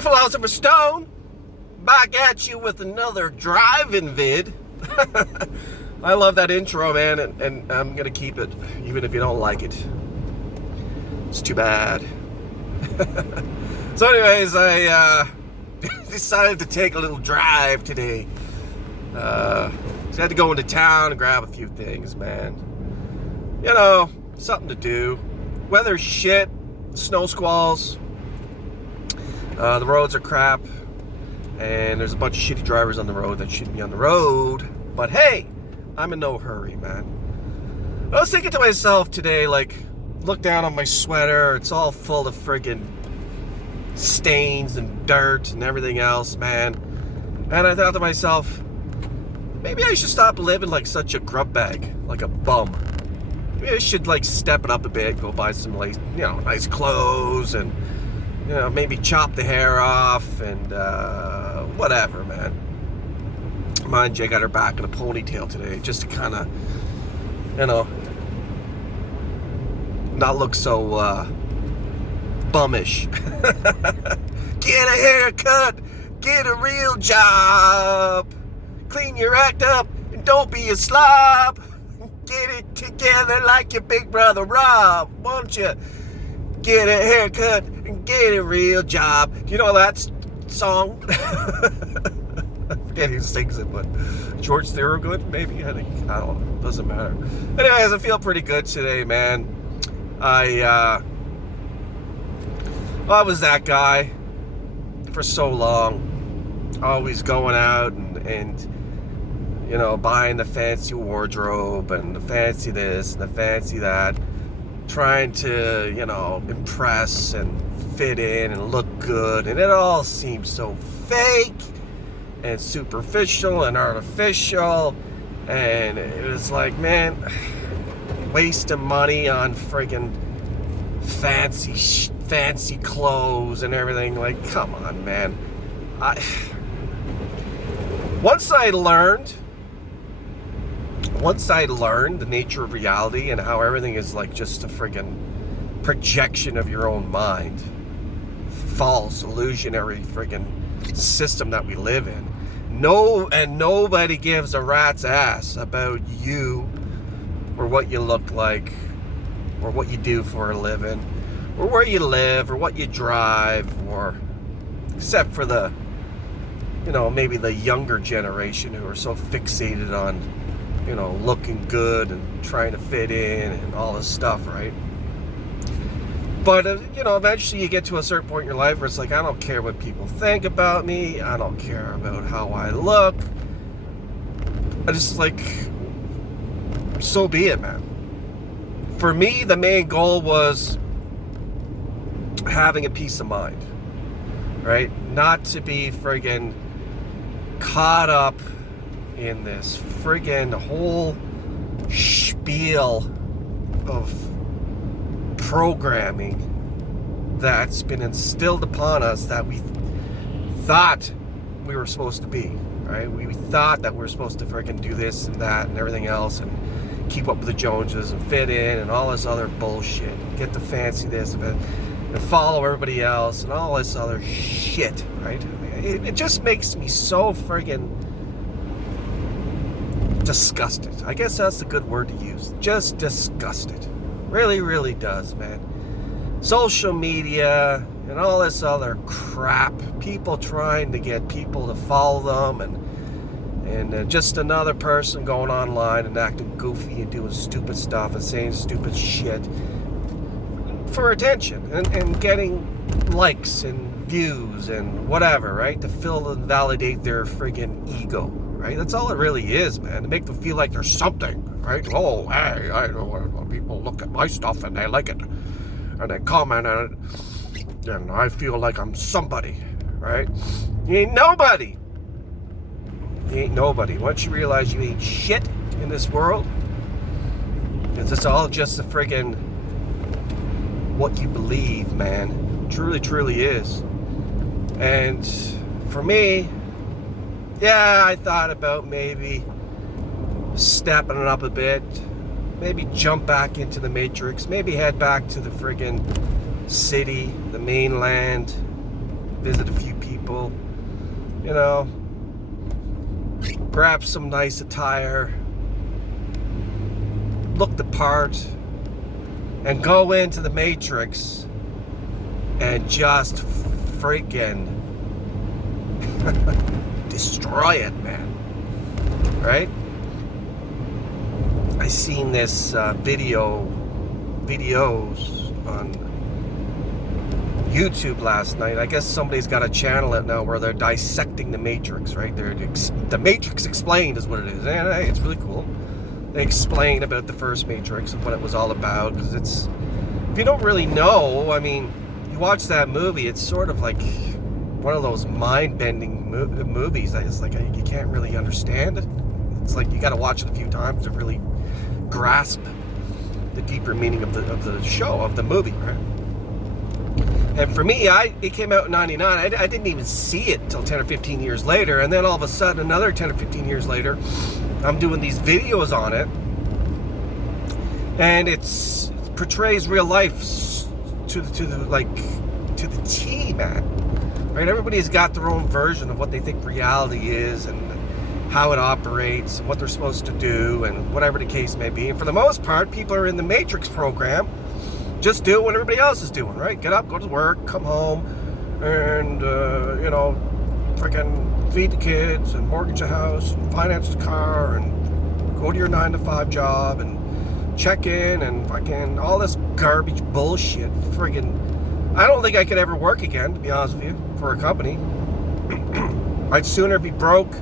The Philosopher Stone, back at you with another driving vid. I love that intro, man, and I'm gonna keep it, even if you don't like it. It's too bad. So anyways, I decided to take a little drive today. So I had to go into town and grab a few things, man. You know, something to do. Weather's shit, snow squalls. The roads are crap, and there's a bunch of shitty drivers on the road that shouldn't be on the road. But hey, I'm in no hurry, man. I was thinking to myself today, like, look down on my sweater. It's all full of friggin' stains and dirt and everything else, man. And I thought to myself, maybe I should stop living like such a grub bag, like a bum. Maybe I should, like, step it up a bit, go buy some, like, you know, nice clothes and, you know, maybe chop the hair off and whatever, man. Mind you, I got her back in a ponytail today just to kind of, you know, not look so bummish. Get a haircut, get a real job, clean your act up, and don't be a slob. Get it together like your big brother Rob, won't you? Get a haircut and get a real job. Do you know that song? I forget who sings it, but George Thorogood, maybe? I don't know. Doesn't matter. Anyways, I feel pretty good today, man. I was that guy for so long. Always going out and you know, buying the fancy wardrobe and the fancy this and the fancy that. Trying to, you know, impress and fit in and look good, and it all seems so fake and superficial and artificial, and it was like, man, wasting money on friggin' fancy clothes and everything. Like, come on, man. Once I learned the nature of reality and how everything is like just a friggin' projection of your own mind, false, illusionary friggin' system that we live in. Nobody gives a rat's ass about you or what you look like or what you do for a living or where you live or what you drive, or except for the, you know, maybe the younger generation who are so fixated on, you know, looking good and trying to fit in and all this stuff, right? But, you know, eventually you get to a certain point in your life where it's like, I don't care what people think about me. I don't care about how I look. I just, like, so be it, man. For me, the main goal was having a peace of mind, right? Not to be friggin' caught up in this friggin' whole spiel of programming that's been instilled upon us that we thought we were supposed to be, right? We thought that we were supposed to friggin' do this and that and everything else and keep up with the Joneses and fit in and all this other bullshit, get the fancy this and follow everybody else and all this other shit, right? It just makes me so friggin' disgusted. I guess that's a good word to use. Just disgusted. Really, really does, man. Social media and all this other crap. People trying to get people to follow them and just another person going online and acting goofy and doing stupid stuff and saying stupid shit for attention and getting likes and views and whatever, right? To fill and validate their friggin' ego, right? That's all it really is, man. To make them feel like they're something, right? Oh, hey, I know when people look at my stuff and they like it and they comment on it, and I feel like I'm somebody, right? You ain't nobody. You ain't nobody. Once you realize you ain't shit in this world, it's all just a friggin' what you believe, man. Truly, truly is. And for me, yeah, I thought about maybe stepping it up a bit, maybe jump back into the Matrix, maybe head back to the friggin' city, the mainland, visit a few people, you know, grab some nice attire, look the part, and go into the Matrix and just freaking destroy it, man. Right? I seen this videos on YouTube last night. I guess somebody's got a channel out now where they're dissecting the Matrix, right? The Matrix Explained is what it is, and hey, it's really cool. They explain about the first Matrix and what it was all about, because it's, if you don't really know, I mean, you watch that movie, it's sort of like one of those mind-bending movies that is like you can't really understand it. It's like you got to watch it a few times to really grasp the deeper meaning of the show, of the movie, right? And for me, it came out in 99. I didn't even see it until 10 or 15 years later. And then all of a sudden, another 10 or 15 years later, I'm doing these videos on it. And it portrays real life to the T, man. Right? Everybody's got their own version of what they think reality is and how it operates and what they're supposed to do and whatever the case may be. And for the most part, people are in the Matrix program. Just do what everybody else is doing, right? Get up, go to work, come home, and, freaking feed the kids and mortgage a house and finance the car and go to your 9-to-5 job and check in and fucking all this garbage bullshit. Friggin', I don't think I could ever work again, to be honest with you, for a company. I'd sooner be broke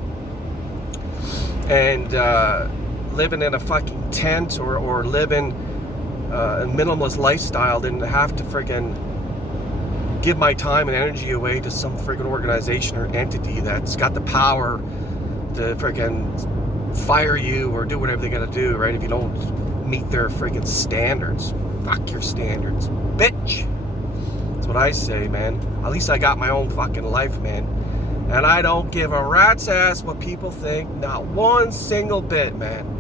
and living in a fucking tent or living a minimalist lifestyle than have to friggin' give my time and energy away to some friggin' organization or entity that's got the power to friggin' fire you or do whatever they gotta do, right? If you don't meet their friggin' standards. Fuck your standards, bitch. That's what I say, man. At least I got my own fucking life, man. And I don't give a rat's ass what people think, not one single bit, man.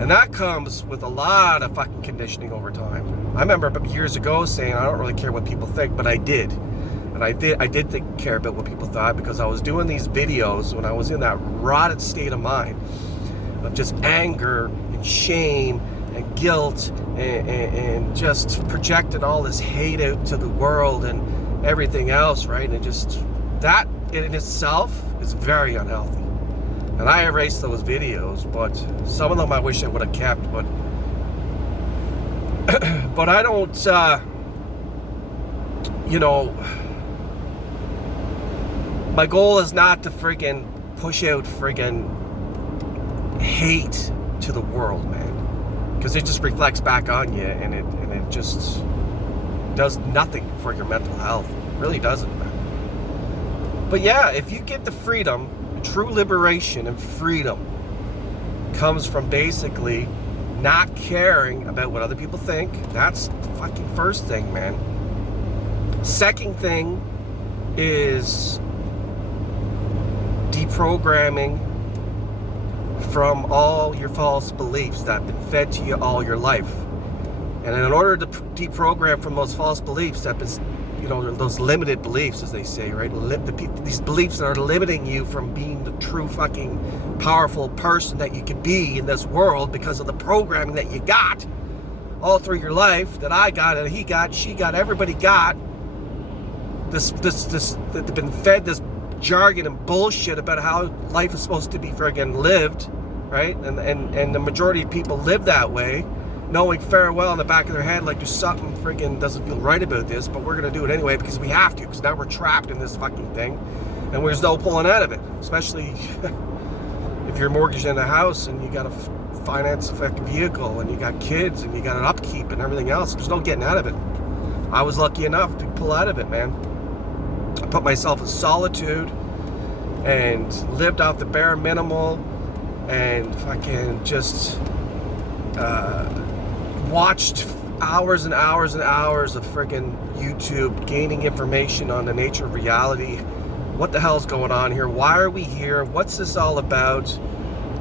And that comes with a lot of fucking conditioning over time. I remember years ago saying, I don't really care what people think, but I did. And I did care about what people thought, because I was doing these videos when I was in that rotted state of mind of just anger and shame and guilt and just projected all this hate out to the world and everything else, right? And just, that in itself is very unhealthy. And I erased those videos, but some of them I wish I would have kept, but but I don't, my goal is not to friggin' push out friggin' hate to the world, man, because it just reflects back on you, and it just does nothing for your mental health. It really doesn't, man. But yeah, if you get the freedom, true liberation and freedom comes from basically not caring about what other people think. That's the fucking first thing, man. Second thing is deprogramming from all your false beliefs that have been fed to you all your life. And in order to deprogram from those false beliefs that have been, those limited beliefs, as they say, right? These beliefs that are limiting you from being the true fucking powerful person that you can be in this world because of the programming that you got all through your life, that I got, and he got, she got, everybody got. This they've been fed this jargon and bullshit about how life is supposed to be friggin' lived, right? And the majority of people live that way, knowing fair well in the back of their head, like, there's something friggin' doesn't feel right about this, but we're gonna do it anyway because we have to, because now we're trapped in this fucking thing, and there's no pulling out of it. Especially if you're mortgaged in a house and you gotta finance a fucking vehicle and you got kids and you got an upkeep and everything else. There's no getting out of it. I was lucky enough to pull out of it, man. I put myself in solitude and lived off the bare minimal and fucking just watched hours and hours and hours of friggin' YouTube, gaining information on the nature of reality. What the hell's going on here? Why are we here? What's this all about?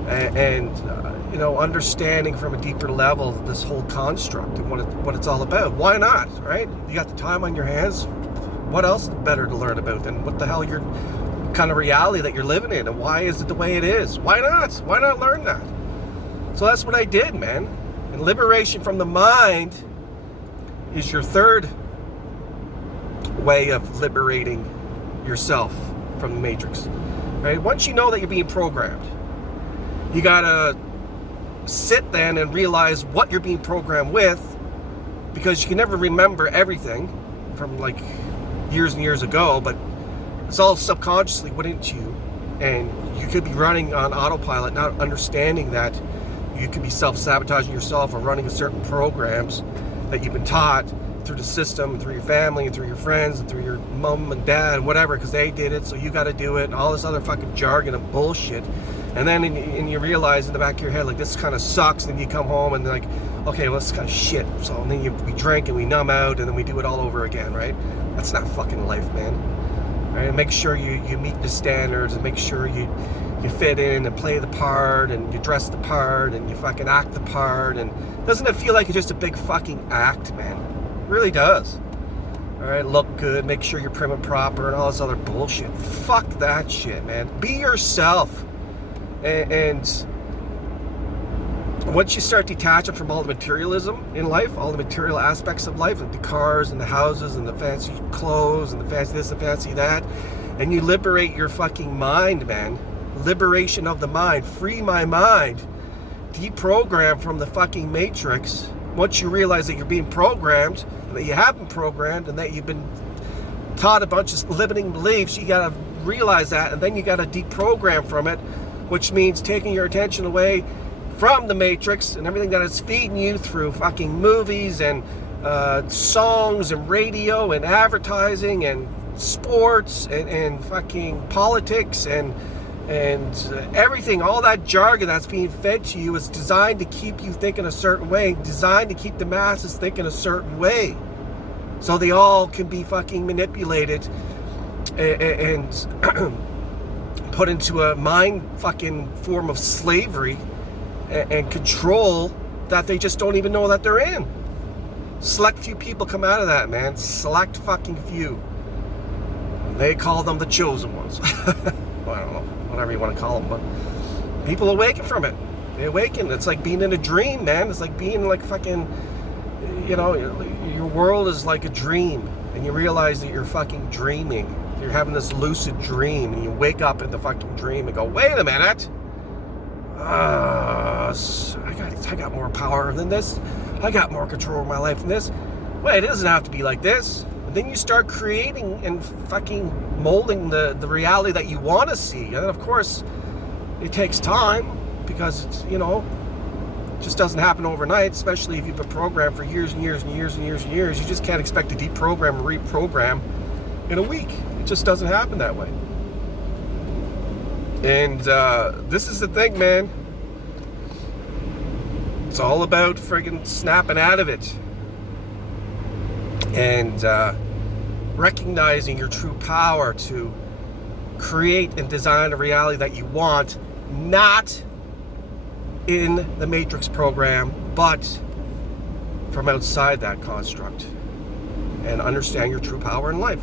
And understanding from a deeper level this whole construct and what it's all about. Why not, right? If you got the time on your hands, what else better to learn about than what the hell your kind of reality that you're living in, and why is it the way it is? Why not? Why not learn that? So that's what I did, man. And liberation from the mind is your third way of liberating yourself from the matrix, right? Once you know that you're being programmed, you gotta sit then and realize what you're being programmed with, because you can never remember everything from like years and years ago, but it's all subconsciously went into you, and you could be running on autopilot, not understanding that you could be self-sabotaging yourself or running certain programs that you've been taught through the system, through your family, and through your friends, and through your mom and dad, and whatever, because they did it, so you got to do it, and all this other fucking jargon and bullshit. And then and you realize in the back of your head, like, this kind of sucks, and then you come home and like, okay, well, this kind of shit. So and then we drink and we numb out, and then we do it all over again, right? That's not fucking life, man. Right? And make sure you meet the standards, and make sure you fit in and play the part, and you dress the part, and you fucking act the part. And doesn't it feel like it's just a big fucking act, man? It really does. All right, look good, make sure you're prim and proper, and all this other bullshit. Fuck that shit, man. Be yourself. And once you start detaching from all the materialism in life, all the material aspects of life, like the cars and the houses and the fancy clothes and the fancy this and fancy that, and you liberate your fucking mind, man. Liberation of the mind. Free my mind. Deprogram from the fucking matrix. Once you realize that you're being programmed, and that you have been programmed, and that you've been taught a bunch of limiting beliefs, you gotta realize that, and then you gotta deprogram from it, which means taking your attention away from the matrix and everything that is feeding you through fucking movies and songs and radio and advertising and sports and fucking politics and everything. All that jargon that's being fed to you is designed to keep you thinking a certain way, designed to keep the masses thinking a certain way, so they all can be fucking manipulated and put into a mind fucking form of slavery and control that they just don't even know that they're in. Select few people come out of that, man. Select fucking few. They call them the chosen ones. Well, I don't know, whatever you want to call them, but people awaken from it. They awaken. It's like being in a dream, man. It's like being like fucking, you know, your world is like a dream, and you realize that you're fucking dreaming. You're having this lucid dream, and you wake up in the fucking dream and go, wait a minute, I got more power than this. I got more control of my life than this. Wait, it doesn't have to be like this. And then you start creating and fucking molding the reality that you want to see. And of course, it takes time, because it's, you know, it just doesn't happen overnight, especially if you've been programmed for years and years and years and years and years. You just can't expect to deprogram and reprogram in a week. It just doesn't happen that way. And this is the thing, man. It's all about friggin' snapping out of it and recognizing your true power to create and design a reality that you want, not in the Matrix program, but from outside that construct, and understand your true power in life.